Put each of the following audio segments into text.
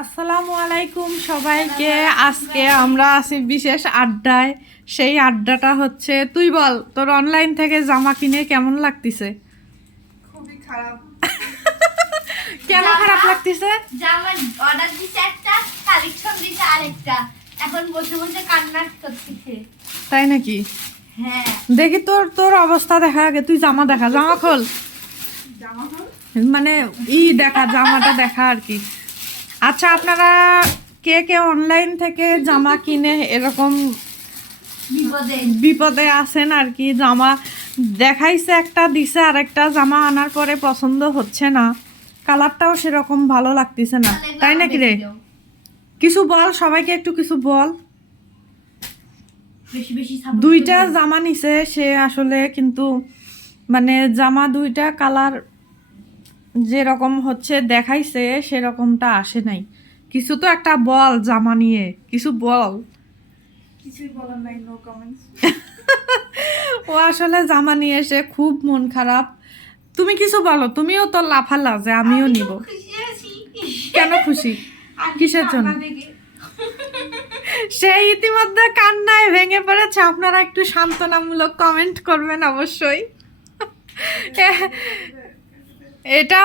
আসসালামু আলাইকুম সবাইকে। আজকে আমরা আছি বিশেষ আড্ডায়। সেই আড্ডাটা হচ্ছে, তুই বল তোর অনলাইন থেকে জামা কিনে কেমন লাগতেছে? খুবই খারাপ। কেন খারাপ লাগতেছে? জামা অর্ডার দিছে একটা, কালেকশন দিছে আরেকটা, এখন বসে বসে কান্না করতেছে। তাই নাকি? হ্যাঁ, দেখি তোর তোর অবস্থা দেখা আগে। তুই জামা দেখা, জামা খোল, জামা খোল। মানে দেখা, জামাটা দেখা আর কি। আচ্ছা, আপনারা কে কে অনলাইন থেকে জামা কিনে এরকম বিপদে আছেন আর কি? জামা দেখাইছে একটা, দিছে আরেকটা, জামা আনার পরে পছন্দ হচ্ছে না, কালারটাও সেরকম ভালো লাগতেছে না, তাই নাকি রে? কিছু বল, সবাইকে একটু কিছু বল। বেশি বেশি দুইটা জামা নিছে সে আসলে, কিন্তু মানে জামা দুইটা কালার যেরকম হচ্ছে দেখাইছে সেরকমটা আসে নাই। কিছু তো একটা বল, জামা নিয়ে কিছু বল। কিছুই বলার নাই, নো কমেন্টস। ও আসলে জামা নিয়ে এসে খুব মন খারাপ। তুমি কিছু বলো, তুমিও তো লাফালা যে আমিও নিব। কেন খুশি? কিসের জন্য? সেই ইতিমধ্যে কান্নায় ভেঙে পড়েছে। আপনারা একটু সান্ত্বনামূলক কমেন্ট করবেন অবশ্যই। এটা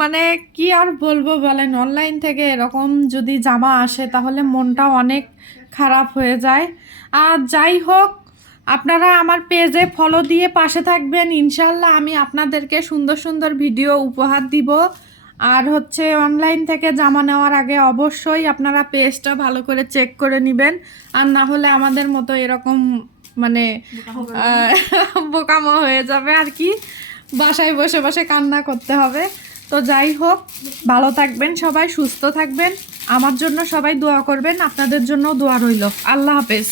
মানে কি আর বলবো বলেন, অনলাইন থেকে এরকম যদি জামা আসে তাহলে মনটা অনেক খারাপ হয়ে যায়। আর যাই হোক, আপনারা আমার পেজে ফলো দিয়ে পাশে থাকবেন, ইনশাল্লাহ আমি আপনাদেরকে সুন্দর সুন্দর ভিডিও উপহার দিব। আর হচ্ছে অনলাইন থেকে জামা নেওয়ার আগে অবশ্যই আপনারা পেজটা ভালো করে চেক করে নেবেন, আর না হলে আমাদের মতো এরকম মানে বোকামো হয়ে যাবে আর কি, বাসায় বসে বসে কান্না করতে হবে। তো যাই হোক, ভালো থাকবেন সবাই, সুস্থ থাকবেন, আমার জন্য সবাই দোয়া করবেন, আপনাদের জন্য দোয়া রইল। আল্লাহ হাফেজ।